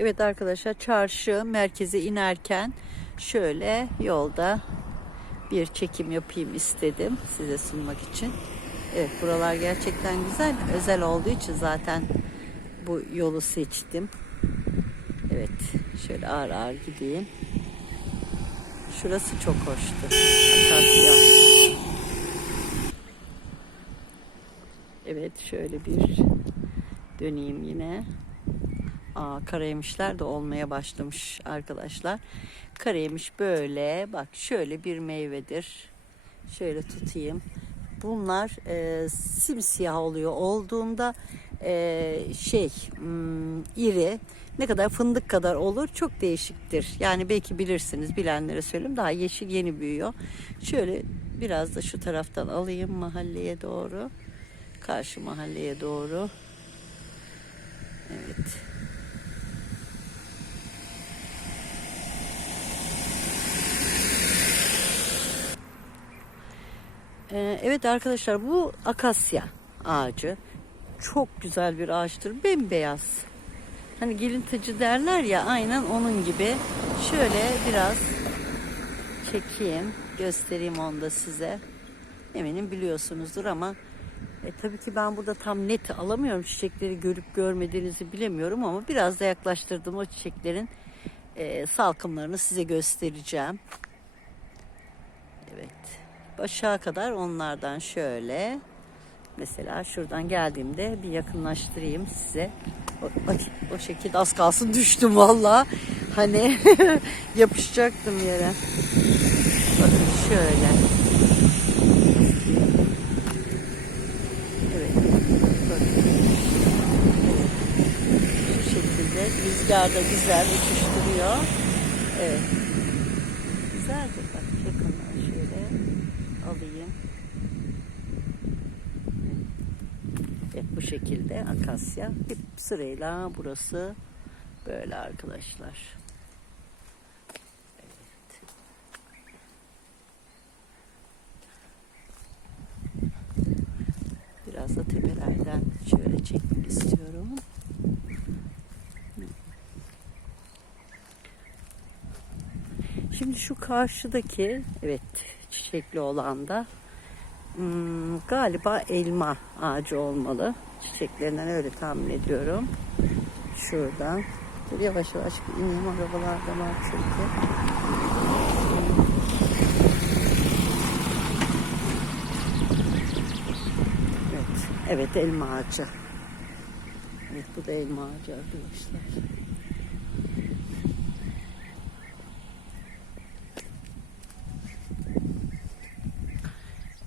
Evet arkadaşlar çarşı merkeze inerken şöyle yolda bir çekim yapayım istedim size sunmak için. Evet buralar gerçekten güzel. Özel olduğu için zaten bu yolu seçtim. Evet şöyle ağır ağır gideyim. Şurası çok hoştu. Evet şöyle bir döneyim yine. Aa, karayemişler de olmaya başlamış arkadaşlar. Karayemiş böyle bak şöyle bir meyvedir. Şöyle tutayım. Bunlar e, simsiyah oluyor. Olduğunda e, şey hmm, iri ne kadar fındık kadar olur çok değişiktir. Yani belki bilirsiniz bilenlere söyleyeyim daha yeşil yeni büyüyor. Şöyle biraz da şu taraftan alayım mahalleye doğru. Karşı mahalleye doğru. Evet. Ee, evet arkadaşlar bu akasya ağacı. Çok güzel bir ağaçtır. Bembeyaz. Hani gelin tacı derler ya aynen onun gibi. Şöyle biraz çekeyim. Göstereyim onu da size. Eminim biliyorsunuzdur ama e, tabii ki ben burada tam net alamıyorum. Çiçekleri görüp görmediğinizi bilemiyorum ama biraz da yaklaştırdım o çiçeklerin e, salkımlarını size göstereceğim. Evet. Başağa kadar onlardan şöyle mesela şuradan geldiğimde bir yakınlaştırayım size. Ay, o şekilde az kalsın düştüm valla. Hani yapışacaktım yere. Bakın şöyle. Evet. Bakın. Şekilde rüzgarda güzel uçuşturuyor. Evet. Güzeldir bak yakından şöyle alayım. Evet bu şekilde akasya. Hep sırayla burası böyle arkadaşlar. Evet. Biraz da tepelerden şöyle çekmek istiyorum. Şimdi şu karşıdaki evet çiçekli olan da hmm, galiba elma ağacı olmalı. Çiçeklerinden öyle tahmin ediyorum. Şuradan. Dur yavaş yavaş ineyim arabalar da var çünkü. Evet, evet elma ağacı. Evet bu da elma ağacı arkadaşlar.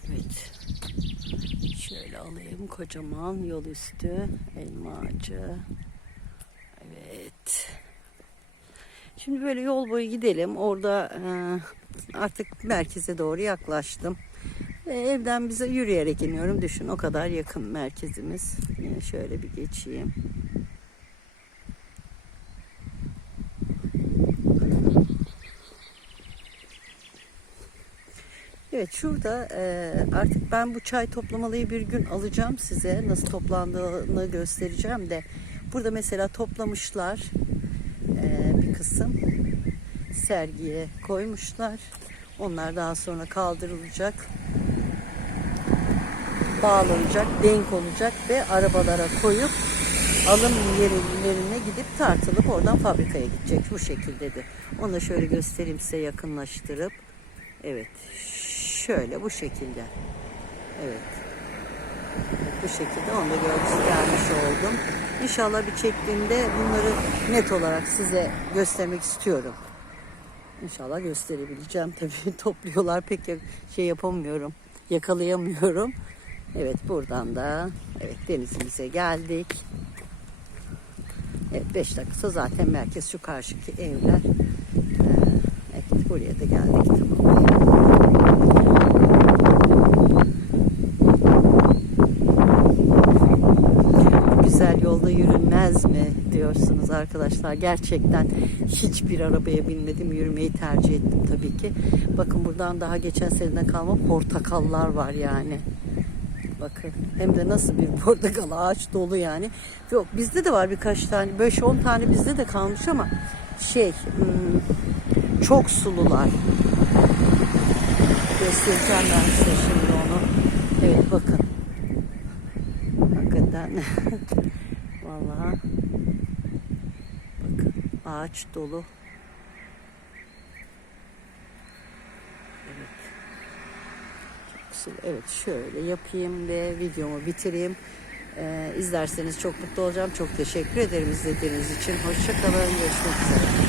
Evet. Şöyle alayım kocaman yol üstü elma ağacı. Evet. Şimdi böyle yol boyu gidelim. Orada e, artık merkeze doğru yaklaştım. E, evden bize yürüyerek iniyorum. Düşün o kadar yakın merkezimiz. Yine şöyle bir geçeyim. Evet şurada e, artık ben bu çay toplamalıyı bir gün alacağım size. Nasıl toplandığını göstereceğim de. Burada mesela toplamışlar e, bir kısım sergiye koymuşlar. Onlar daha sonra kaldırılacak. Bağlanacak, denk olacak ve arabalara koyup alım yerlerine gidip tartılıp oradan fabrikaya gidecek. Bu şekildedir. Onu da şöyle göstereyim size yakınlaştırıp. Evet. Şöyle bu şekilde. Evet. Bu şekilde onu da görmüş gelmiş oldum. İnşallah bir çektiğimde bunları net olarak size göstermek istiyorum. İnşallah gösterebileceğim. Tabii topluyorlar pek şey yapamıyorum. Yakalayamıyorum. Evet buradan da evet denizimize geldik. Evet 5 dakika zaten merkez şu karşıki evler. Buraya da geldik tamam. güzel yolda yürünmez mi diyorsunuz arkadaşlar. Gerçekten hiçbir arabaya binmedim. Yürümeyi tercih ettim tabii ki. Bakın buradan daha geçen seneden kalma portakallar var yani. Bakın hem de nasıl bir portakal ağaç dolu yani. Yok bizde de var birkaç tane 5-10 tane bizde de kalmış ama şey hmm, çok sulular. Göstereceğim ben size şimdi onu. Evet bakın. Hakikaten. Vallahi. Bakın ağaç dolu. Evet. Çok sulu. Evet şöyle yapayım ve videomu bitireyim. Ee, izlerseniz çok mutlu olacağım. Çok teşekkür ederim izlediğiniz için. Hoşçakalın. Görüşmek üzere.